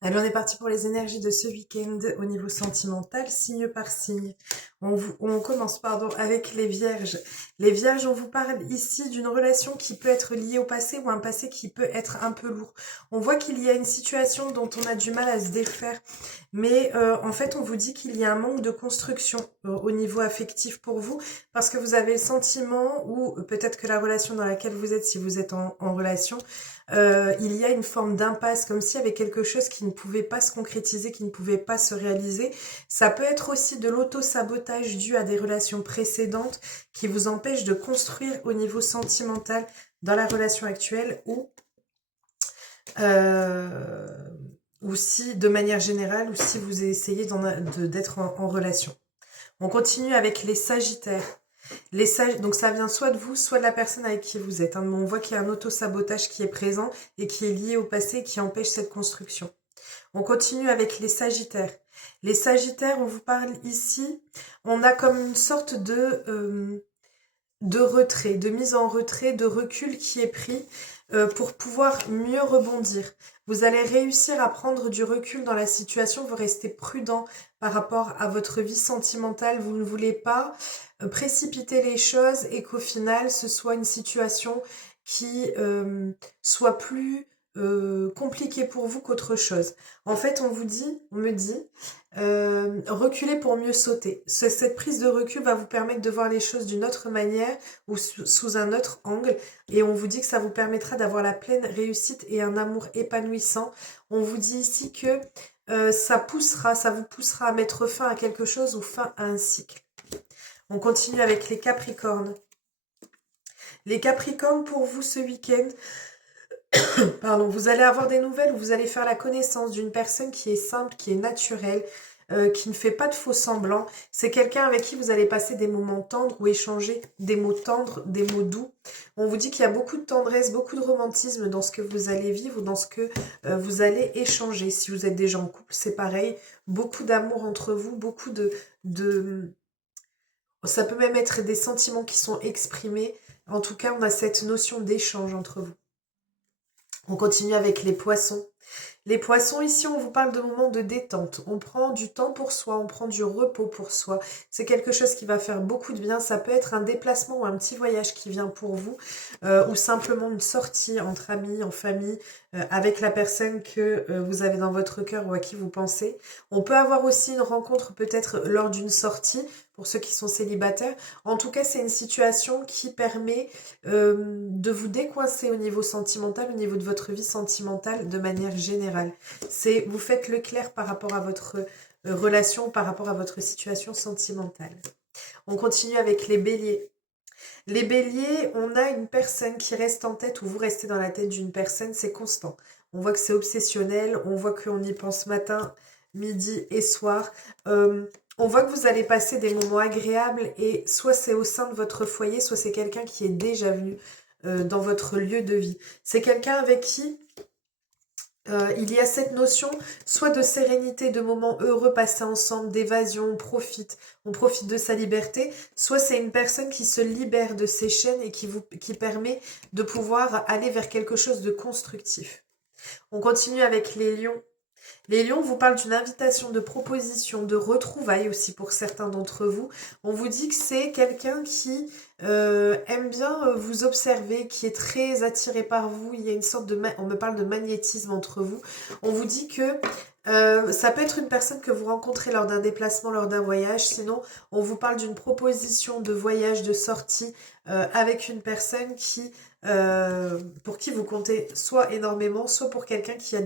Allez, on est parti pour les énergies de ce week-end au niveau sentimental, signe par signe. On commence, pardon, avec les vierges. Les vierges, on vous parle ici d'une relation qui peut être liée au passé ou un passé qui peut être un peu lourd. On voit qu'il y a une situation dont on a du mal à se défaire, mais en fait, on vous dit qu'il y a un manque de construction au niveau affectif pour vous, parce que vous avez le sentiment, ou peut-être que la relation dans laquelle vous êtes, si vous êtes en relation, il y a une forme d'impasse, comme s'il y avait quelque chose qui ne pouvait pas se concrétiser, qui ne pouvait pas se réaliser. Ça peut être aussi de l'auto-sabotage dû à des relations précédentes qui vous empêchent de construire au niveau sentimental dans la relation actuelle euh, ou si, de manière générale, ou si vous essayez d'être en relation. On continue avec les sagittaires. Donc ça vient soit de vous, soit de la personne avec qui vous êtes, hein. Mais on voit qu'il y a un auto-sabotage qui est présent et qui est lié au passé et qui empêche cette construction. On continue avec les sagittaires. Les sagittaires, on vous parle ici, on a comme une sorte de retrait, de mise en retrait, de recul qui est pris pour pouvoir mieux rebondir. Vous allez réussir à prendre du recul dans la situation, vous restez prudent par rapport à votre vie sentimentale, vous ne voulez pas précipiter les choses et qu'au final ce soit une situation qui soit plus compliquée pour vous qu'autre chose. En fait, on me dit, reculer pour mieux sauter. Cette prise de recul va vous permettre de voir les choses d'une autre manière ou sous un autre angle. Et on vous dit que ça vous permettra d'avoir la pleine réussite et un amour épanouissant. On vous dit ici que ça vous poussera à mettre fin à quelque chose ou fin à un cycle. On continue avec les Capricornes. Les Capricornes, pour vous ce week-end, pardon, vous allez avoir des nouvelles où vous allez faire la connaissance d'une personne qui est simple, qui est naturelle, qui ne fait pas de faux semblants. C'est quelqu'un avec qui vous allez passer des moments tendres ou échanger des mots tendres, des mots doux. On vous dit qu'il y a beaucoup de tendresse, beaucoup de romantisme dans ce que vous allez vivre, dans ce que vous allez échanger. Si vous êtes déjà en couple, c'est pareil. Beaucoup d'amour entre vous, de... Ça peut même être des sentiments qui sont exprimés. En tout cas, on a cette notion d'échange entre vous. On continue avec les poissons. Les poissons, ici, on vous parle de moments de détente. On prend du temps pour soi, on prend du repos pour soi. C'est quelque chose qui va faire beaucoup de bien. Ça peut être un déplacement ou un petit voyage qui vient pour vous, ou simplement une sortie entre amis, en famille, avec la personne que vous avez dans votre cœur ou à qui vous pensez. On peut avoir aussi une rencontre peut-être lors d'une sortie, pour ceux qui sont célibataires. En tout cas, c'est une situation qui permet de vous décoincer au niveau sentimental, au niveau de votre vie sentimentale de manière générale. Vous faites le clair par rapport à votre relation, par rapport à votre situation sentimentale. On continue avec les béliers. Les béliers, on a une personne qui reste en tête ou vous restez dans la tête d'une personne, c'est constant. On voit que c'est obsessionnel, on voit qu'on y pense matin, midi et soir. On voit que vous allez passer des moments agréables et soit c'est au sein de votre foyer, soit c'est quelqu'un qui est déjà venu dans votre lieu de vie. C'est quelqu'un avec qui il y a cette notion soit de sérénité, de moments heureux passés ensemble, d'évasion, on profite de sa liberté, soit c'est une personne qui se libère de ses chaînes et qui permet de pouvoir aller vers quelque chose de constructif. On continue avec les lions. Les lions vous parlent d'une invitation, de proposition, de retrouvailles aussi pour certains d'entre vous. On vous dit que c'est quelqu'un qui aime bien vous observer, qui est très attiré par vous. Il y a une sorte on me parle de magnétisme entre vous. On vous dit que ça peut être une personne que vous rencontrez lors d'un déplacement, lors d'un voyage. Sinon, on vous parle d'une proposition de voyage, de sortie avec une personne pour qui vous comptez soit énormément, soit pour quelqu'un qui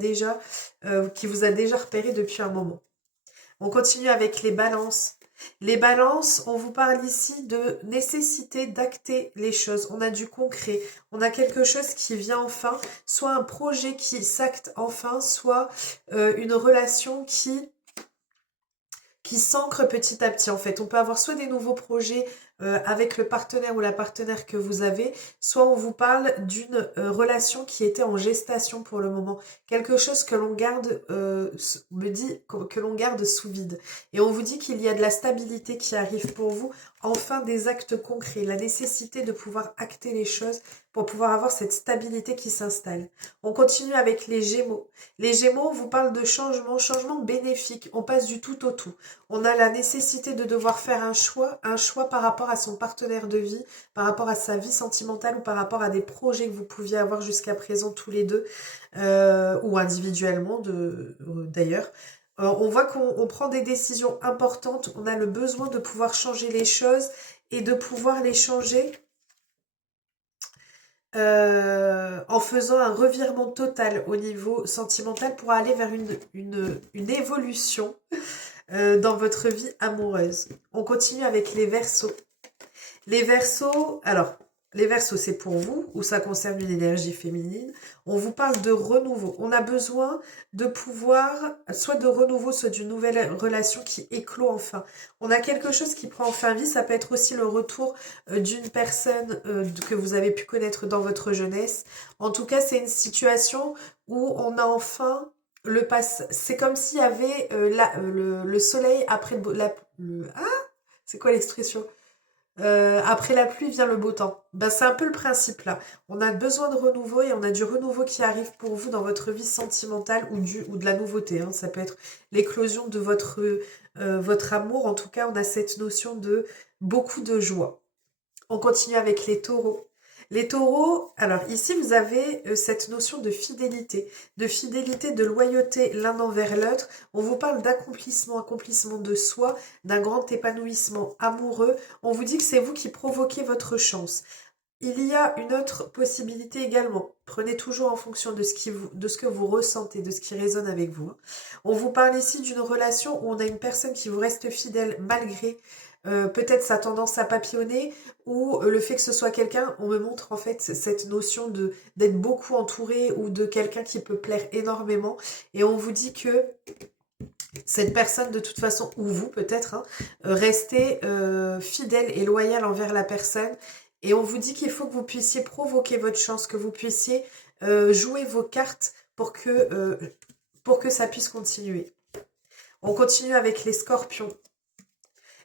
vous a déjà repéré depuis un moment. On continue avec les balances. Les balances, on vous parle ici de nécessité d'acter les choses. On a du concret, on a quelque chose qui vient enfin, soit un projet qui s'acte enfin, soit une relation qui s'ancre petit à petit en fait. On peut avoir soit des nouveaux projets avec le partenaire ou la partenaire que vous avez, soit on vous parle d'une relation qui était en gestation pour le moment. Quelque chose que l'on garde, me dit que l'on garde sous vide. Et on vous dit qu'il y a de la stabilité qui arrive pour vous, enfin des actes concrets, la nécessité de pouvoir acter les choses pour pouvoir avoir cette stabilité qui s'installe. On continue avec les Gémeaux. Les Gémeaux, on vous parle de changement, changement bénéfique. On passe du tout au tout. On a la nécessité de devoir faire un choix par rapport à son partenaire de vie, par rapport à sa vie sentimentale ou par rapport à des projets que vous pouviez avoir jusqu'à présent tous les deux, ou individuellement d'ailleurs. On voit qu'on prend des décisions importantes, on a le besoin de pouvoir changer les choses et de pouvoir les changer en faisant un revirement total au niveau sentimental pour aller vers une évolution dans votre vie amoureuse. On continue avec les Verseaux. Les Verseaux, alors, les Verseaux, c'est pour vous, ou ça concerne une énergie féminine. On vous parle de renouveau. On a besoin de pouvoir, soit de renouveau, soit d'une nouvelle relation qui éclot enfin. On a quelque chose qui prend enfin vie. Ça peut être aussi le retour d'une personne que vous avez pu connaître dans votre jeunesse. En tout cas, c'est une situation où on a enfin le passe. C'est comme s'il y avait le soleil après c'est quoi l'expression? Après la pluie vient le beau temps. Ben, c'est un peu le principe là. On a besoin de renouveau et on a du renouveau qui arrive pour vous dans votre vie sentimentale ou de la nouveauté. Hein. Ça peut être l'éclosion de votre amour. En tout cas, on a cette notion de beaucoup de joie. On continue avec les taureaux. Les taureaux, alors ici vous avez cette notion de fidélité, de loyauté l'un envers l'autre. On vous parle d'accomplissement, accomplissement de soi, d'un grand épanouissement amoureux. On vous dit que c'est vous qui provoquez votre chance. Il y a une autre possibilité également. Prenez toujours en fonction de ce que vous ressentez, de ce qui résonne avec vous. On vous parle ici d'une relation où on a une personne qui vous reste fidèle malgré peut-être sa tendance à papillonner ou le fait que ce soit quelqu'un, on me montre en fait cette notion d'être beaucoup entouré ou de quelqu'un qui peut plaire énormément. Et on vous dit que cette personne de toute façon, ou vous peut-être, hein, restez fidèle et loyal envers la personne. Et on vous dit qu'il faut que vous puissiez provoquer votre chance, que vous puissiez jouer vos cartes pour que ça puisse continuer. On continue avec les scorpions.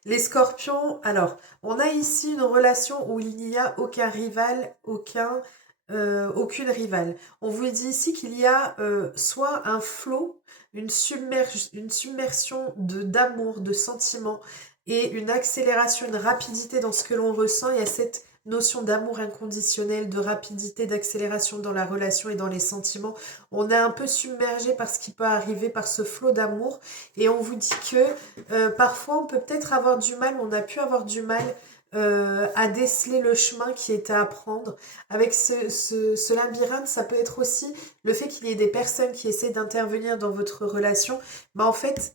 Les scorpions, alors, on a ici une relation où il n'y a aucun rival, aucune rivale. On vous dit ici qu'il y a soit un flot, une submersion d'amour, de sentiments et une accélération, une rapidité dans ce que l'on ressent. Il y a cette notion d'amour inconditionnel, de rapidité, d'accélération dans la relation et dans les sentiments. On est un peu submergé par ce qui peut arriver, par ce flot d'amour. Et on vous dit que parfois on peut peut-être avoir du mal, on a pu avoir du mal à déceler le chemin qui était à prendre. Avec ce labyrinthe, ça peut être aussi le fait qu'il y ait des personnes qui essaient d'intervenir dans votre relation. Mais en fait,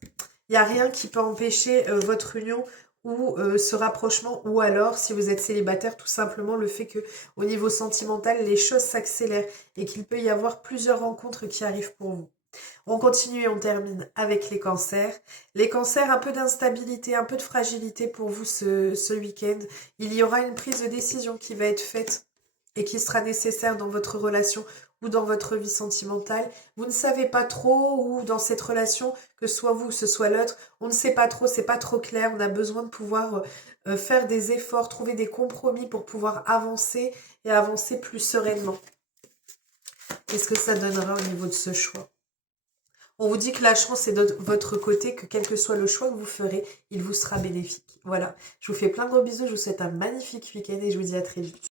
il n'y a rien qui peut empêcher votre union ou ce rapprochement, ou alors, si vous êtes célibataire, tout simplement le fait que au niveau sentimental, les choses s'accélèrent et qu'il peut y avoir plusieurs rencontres qui arrivent pour vous. On continue et on termine avec les cancers. Les cancers, un peu d'instabilité, un peu de fragilité pour vous ce week-end. Il y aura une prise de décision qui va être faite et qui sera nécessaire dans votre relation ou dans votre vie sentimentale. Vous ne savez pas trop, ou dans cette relation, que ce soit vous ou ce soit l'autre, on ne sait pas trop, c'est pas trop clair. On a besoin de pouvoir faire des efforts, trouver des compromis pour pouvoir avancer et avancer plus sereinement. Qu'est-ce que ça donnera au niveau de ce choix ? On vous dit que la chance est de votre côté, que quel que soit le choix que vous ferez, il vous sera bénéfique. Voilà, je vous fais plein de gros bisous, je vous souhaite un magnifique week-end et je vous dis à très vite.